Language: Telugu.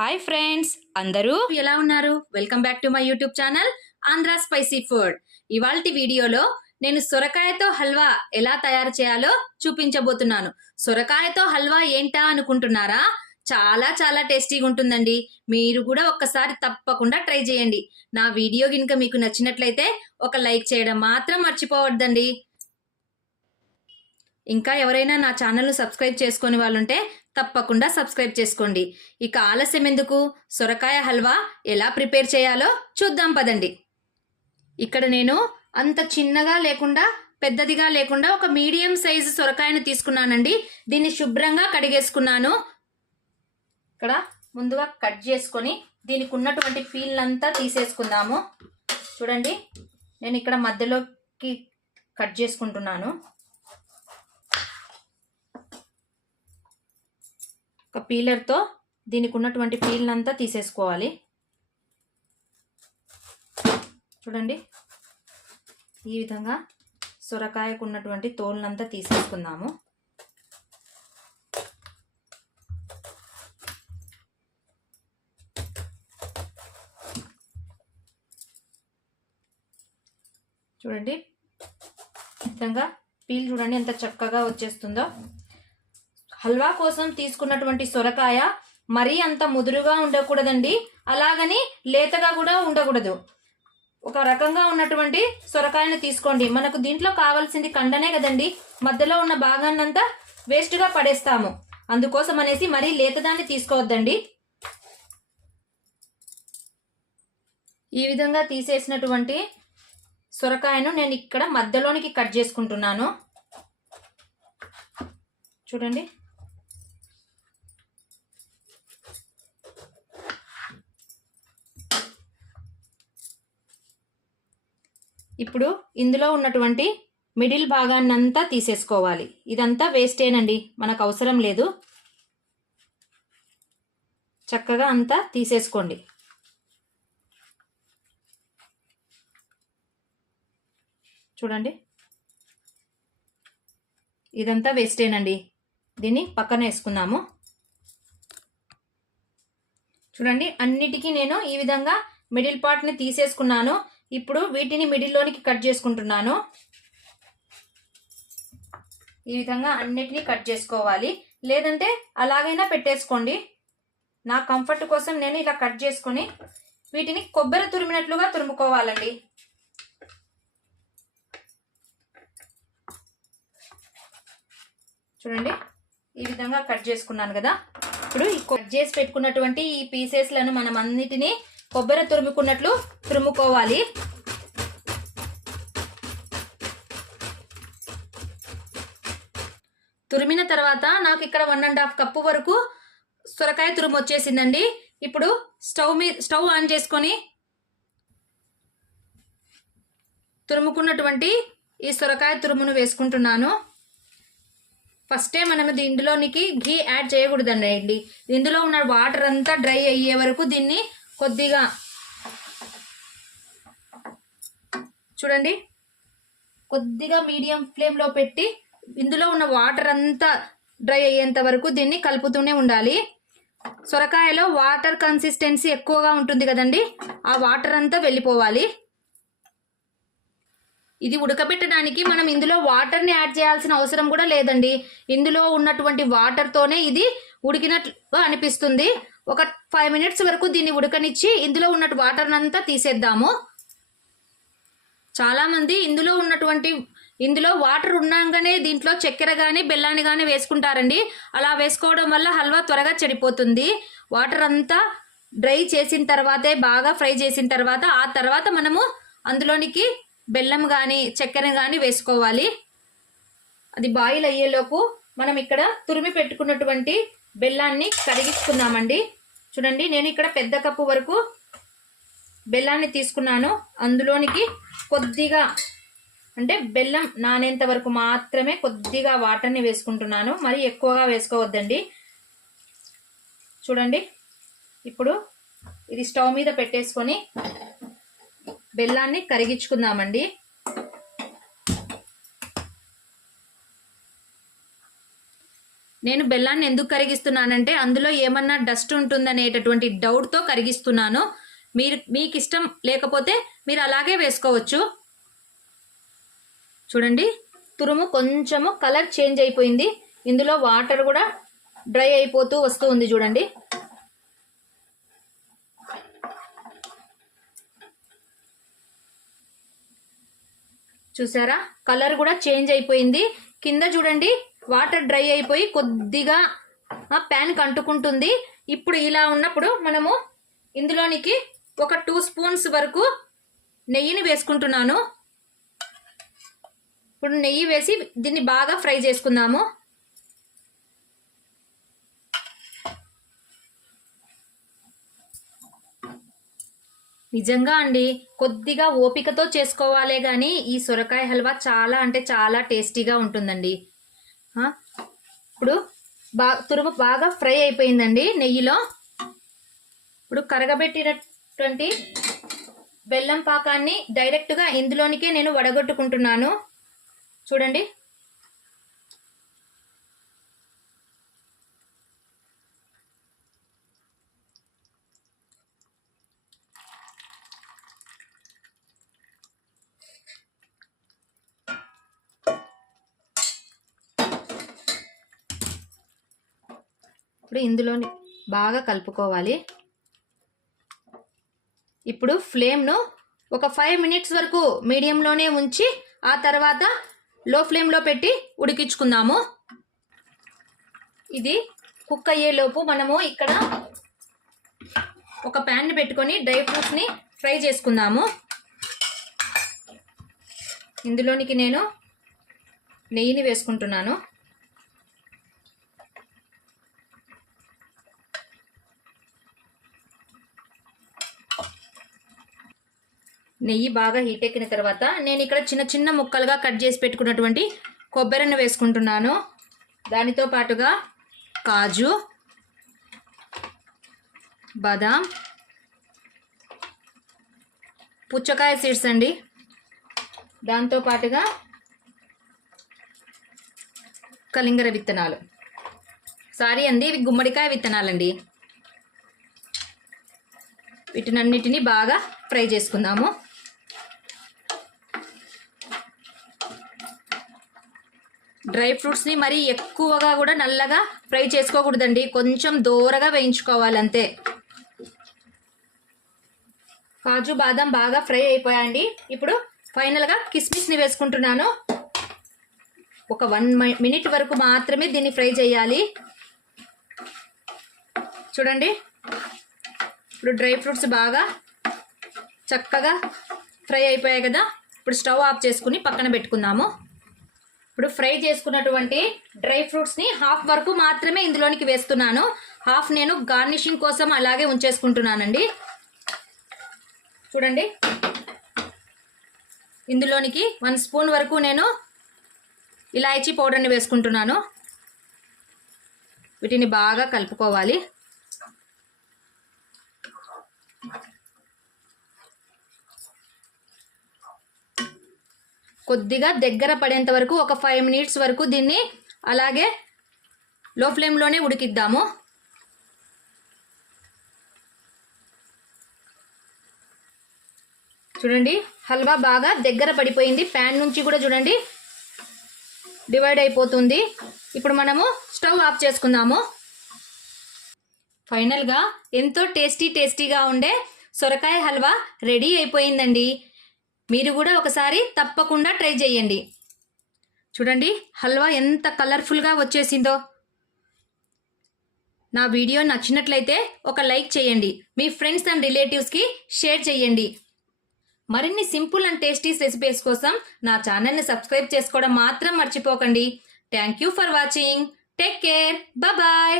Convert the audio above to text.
హాయ్ ఫ్రెండ్స్ అందరూ ఎలా ఉన్నారు? Welcome back to my YouTube channel Andhra spicy food ఇవాళ వీడియోలో నేను సొరకాయతో హల్వా ఎలా తయారు చేయాలో చూపించబోతున్నాను. సొరకాయతో హల్వా ఏంటా అనుకుంటున్నారా? చాలా చాలా టేస్టీగా ఉంటుందండి. మీరు కూడా ఒక్కసారి తప్పకుండా ట్రై చేయండి. నా వీడియో కనుక మీకు నచ్చినట్లయితే ఒక లైక్ చేయడం మాత్రం మర్చిపోవద్దండి. ఇంకా ఎవరైనా నా ఛానల్ను సబ్స్క్రైబ్ చేసుకుని వాళ్ళుంటే తప్పకుండా సబ్స్క్రైబ్ చేసుకోండి. ఇక ఆలస్యం ఎందుకు? సొరకాయ హల్వా ఎలా ప్రిపేర్ చేయాలో చూద్దాం పదండి. ఇక్కడ నేను అంత చిన్నగా లేకుండా పెద్దదిగా లేకుండా ఒక మీడియం సైజు సొరకాయను తీసుకున్నానండి. దీన్ని శుభ్రంగా కడిగేసుకున్నాను. ఇక్కడ ముందుగా కట్ చేసుకొని దీనికి ఉన్నటువంటి పీల్ అంతా తీసేసుకుందాము. చూడండి నేను ఇక్కడ మధ్యలోకి కట్ చేసుకుంటున్నాను. ఒక పీలర్తో దీనికి ఉన్నటువంటి పీల్నంతా తీసేసుకోవాలి. చూడండి. ఈ విధంగా సొరకాయకు ఉన్నటువంటి తోలునంతా తీసేసుకుందాము. చూడండి. ఈ విధంగా పీల్ చూడండి ఎంత చక్కగా వచ్చేస్తుందో. హల్వా కోసం తీసుకున్నటువంటి సొరకాయ మరీ అంత ముదురుగా ఉండకూడదండి. అలాగని లేతగా కూడా ఉండకూడదు. ఒక రకంగా ఉన్నటువంటి సొరకాయను తీసుకోండి. మనకు దీంట్లో కావాల్సింది కండనే కదండి. మధ్యలో ఉన్న భాగాన్నంతా వేస్ట్గా పడేస్తాము. అందుకోసం అనేసి మరీ లేతదాన్ని తీసుకోవద్దండి. ఈ విధంగా తీసేసినటువంటి సొరకాయను నేను ఇక్కడ మధ్యలోనికి కట్ చేసుకుంటున్నాను. చూడండి. ఇప్పుడు ఇందులో ఉన్నటువంటి మిడిల్ భాగాన్నంతా తీసేసుకోవాలి. ఇదంతా వేస్టేనండి మనకు అవసరం లేదు. చక్కగా అంతా తీసేసుకోండి. చూడండి. ఇదంతా వేస్టేనండి దీన్ని పక్కన వేసుకుందాము. చూడండి అన్నిటికీ నేను ఈ విధంగా మిడిల్ పార్ట్ని తీసేసుకున్నాను. ఇప్పుడు వీటిని మిడిల్లోనికి కట్ చేసుకుంటున్నాను. ఈ విధంగా అన్నిటినీ కట్ చేసుకోవాలి. లేదంటే అలాగైనా పెట్టేసుకోండి. నా కంఫర్ట్ కోసం నేను ఇలా కట్ చేసుకొని వీటిని కొబ్బరి తురిమినట్లుగా తురుముకోవాలండి. చూడండి ఈ విధంగా కట్ చేసుకున్నాను కదా. ఇప్పుడు కట్ చేసి పెట్టుకున్నటువంటి ఈ పీసెస్లను మనం అన్నిటినీ కొబ్బరి తురుముకున్నట్లు తురుముకోవాలి. తురిమిన తర్వాత నాకు ఇక్కడ వన్ అండ్ హాఫ్ కప్పు వరకు సొరకాయ తురుము వచ్చేసిందండి. ఇప్పుడు స్టవ్ మీద స్టవ్ ఆన్ చేసుకొని తురుముకున్నటువంటి ఈ సొరకాయ తురుమును వేసుకుంటున్నాను. ఫస్టే మనం దీంట్లోనికి ఘీ యాడ్ చేయకూడదండి. ఇందులో ఉన్న వాటర్ అంతా డ్రై అయ్యే వరకు దీన్ని కొద్దిగా. చూడండి. కొద్దిగా మీడియం ఫ్లేమ్లో పెట్టి ఇందులో ఉన్న వాటర్ అంతా డ్రై అయ్యేంత వరకు దీన్ని కలుపుతూనే ఉండాలి. సొరకాయలో వాటర్ కన్సిస్టెన్సీ ఎక్కువగా ఉంటుంది కదండి ఆ వాటర్ అంతా వెళ్ళిపోవాలి. ఇది ఉడకబెట్టడానికి మనం ఇందులో వాటర్ని యాడ్ చేయాల్సిన అవసరం కూడా లేదండి. ఇందులో ఉన్నటువంటి వాటర్తోనే ఇది ఉడికినట్లుగా అనిపిస్తుంది. ఒక ఫైవ్ మినిట్స్ వరకు దీన్ని ఉడకనిచ్చి ఇందులో ఉన్నటు వాటర్ అంతా తీసేద్దాము. చాలామంది ఇందులో ఉన్నటువంటి ఇందులో వాటర్ ఉన్నాగానే దీంట్లో చక్కెర కానీ బెల్లాన్ని కానీ వేసుకుంటారండి. అలా వేసుకోవడం వల్ల హల్వా త్వరగా చెడిపోతుంది. వాటర్ అంతా డ్రై చేసిన తర్వాతే బాగా ఫ్రై చేసిన తర్వాత ఆ తర్వాత మనము అందులోనికి బెల్లం కానీ చక్కెర కానీ వేసుకోవాలి. అది బాయిల్ అయ్యేలోపు మనం ఇక్కడ తురిమి పెట్టుకున్నటువంటి బెల్లాన్ని కరిగించుకున్నామండి. చూడండి నేను ఇక్కడ పెద్ద కప్పు వరకు బెల్లాన్ని తీసుకున్నాను. అందులోనికి కొద్దిగా అంటే బెల్లం నానేంత వరకు మాత్రమే కొద్దిగా వాటర్ని వేసుకుంటున్నాను. మరి ఎక్కువగా వేసుకోవద్దండి. చూడండి ఇప్పుడు ఇది స్టవ్ మీద పెట్టేసుకొని బెల్లాన్ని కరిగించుకుందామండి. నేను బెల్లాన్ని ఎందుకు కరిగిస్తున్నానంటే అందులో ఏమన్నా డస్ట్ ఉంటుందనేటటువంటి డౌట్తో కరిగిస్తున్నాను. మీరు మీకు ఇష్టం లేకపోతే మీరు అలాగే వేసుకోవచ్చు. చూడండి తురుము కొంచెము కలర్ చేంజ్ అయిపోయింది. ఇందులో వాటర్ కూడా డ్రై అయిపోతూ వస్తూ ఉంది చూడండి. చూసారా? కలర్ కూడా చేంజ్ అయిపోయింది. కింద చూడండి వాటర్ డ్రై అయిపోయి కొద్దిగా ఆ ప్యాన్కి అంటుకుంటుంది ఇప్పుడు ఇలా ఉన్నప్పుడు మనము ఇందులోనికి ఒక టూ స్పూన్స్ వరకు నెయ్యిని వేసుకుంటున్నాను. ఇప్పుడు నెయ్యి వేసి దీన్ని బాగా ఫ్రై చేసుకుందాము. నిజంగా అండి కొద్దిగా ఓపికతో చేసుకోవాలే కానీ ఈ సొరకాయ హల్వా చాలా అంటే చాలా టేస్టీగా ఉంటుందండి. ఇప్పుడు బాగా తురుము బాగా ఫ్రై అయిపోయిందండి నెయ్యిలో. ఇప్పుడు కరగబెట్టినటువంటి బెల్లం పాకాన్ని డైరెక్ట్గా ఇందులోనికే నేను వడగొట్టుకుంటున్నాను. చూడండి. ఇప్పుడు ఇందులోని బాగా కలుపుకోవాలి. ఇప్పుడు ఫ్లేమ్ను ఒక ఫైవ్ మినిట్స్ వరకు మీడియంలోనే ఉంచి ఆ తర్వాత లో ఫ్లేమ్లో పెట్టి ఉడికించుకుందాము. ఇది కుక్ అయ్యేలోపు మనము ఇక్కడ ఒక ప్యాన్ని పెట్టుకొని డ్రై ఫ్రూట్స్ని ఫ్రై చేసుకుందాము. ఇందులోనికి నేను నెయ్యిని వేసుకుంటున్నాను. నెయ్యి బాగా హీట్ ఎక్కిన తర్వాత నేను ఇక్కడ చిన్న చిన్న ముక్కలుగా కట్ చేసి పెట్టుకున్నటువంటి కొబ్బరిని వేసుకుంటున్నాను. దానితో పాటుగా కాజు బాదాం పుచ్చకాయ సీడ్స్ అండి. దాంతో పాటుగా కలింగర విత్తనాలు. సారీ అండి ఇవి గుమ్మడికాయ విత్తనాలండి. వీటినన్నిటిని బాగా ఫ్రై చేసుకుందాము. డ్రై ఫ్రూట్స్ని మరీ ఎక్కువగా కూడా నల్లగా ఫ్రై చేసుకోకూడదండి. కొంచెం దూరగా వేయించుకోవాలి అంతే కాజు బాదం బాగా ఫ్రై అయిపోయాయండి. ఇప్పుడు ఫైనల్గా కిస్మిస్ని వేసుకుంటున్నాను. ఒక వన్ మినిట్ వరకు మాత్రమే దీన్ని ఫ్రై చేయాలి. చూడండి. ఇప్పుడు డ్రై ఫ్రూట్స్ బాగా చక్కగా ఫ్రై అయిపోయాయి కదా. ఇప్పుడు స్టవ్ ఆఫ్ చేసుకుని పక్కన పెట్టుకుందాము. ఇప్పుడు ఫ్రై చేసుకున్నటువంటి డ్రై ఫ్రూట్స్ని హాఫ్ వరకు మాత్రమే ఇందులోనికి వేస్తున్నాను. హాఫ్ నేను గార్నిషింగ్ కోసం అలాగే ఉంచేసుకుంటున్నానండి. చూడండి. ఇందులోనికి వన్ స్పూన్ వరకు నేను ఇలాయచీ పౌడర్ని వేసుకుంటున్నాను. వీటిని బాగా కలుపుకోవాలి. కొద్దిగా దగ్గర పడేంత వరకు ఒక ఫైవ్ మినిట్స్ వరకు దీన్ని అలాగే లో ఫ్లేమ్లోనే ఉడికిద్దాము. చూడండి హల్వా బాగా దగ్గర పడిపోయింది. ప్యాన్ నుంచి కూడా చూడండి డివైడ్ అయిపోతుంది. ఇప్పుడు మనము స్టవ్ ఆఫ్ చేసుకుందాము. ఫైనల్గా ఎంతో టేస్టీ టేస్టీగా ఉండే సొరకాయ హల్వా రెడీ అయిపోయిందండి. మీరు కూడా ఒకసారి తప్పకుండా ట్రై చేయండి. చూడండి హల్వా ఎంత కలర్ఫుల్గా వచ్చేసిందో. నా వీడియో నచ్చినట్లయితే ఒక లైక్ చేయండి. మీ ఫ్రెండ్స్ అండ్ రిలేటివ్స్కి షేర్ చేయండి. మరిన్ని సింపుల్ అండ్ టేస్టీ రెసిపీస్ కోసం నా ఛానల్ని సబ్స్క్రైబ్ చేసుకోవడం మాత్రం మర్చిపోకండి. Thank you for watching. Take care. Bye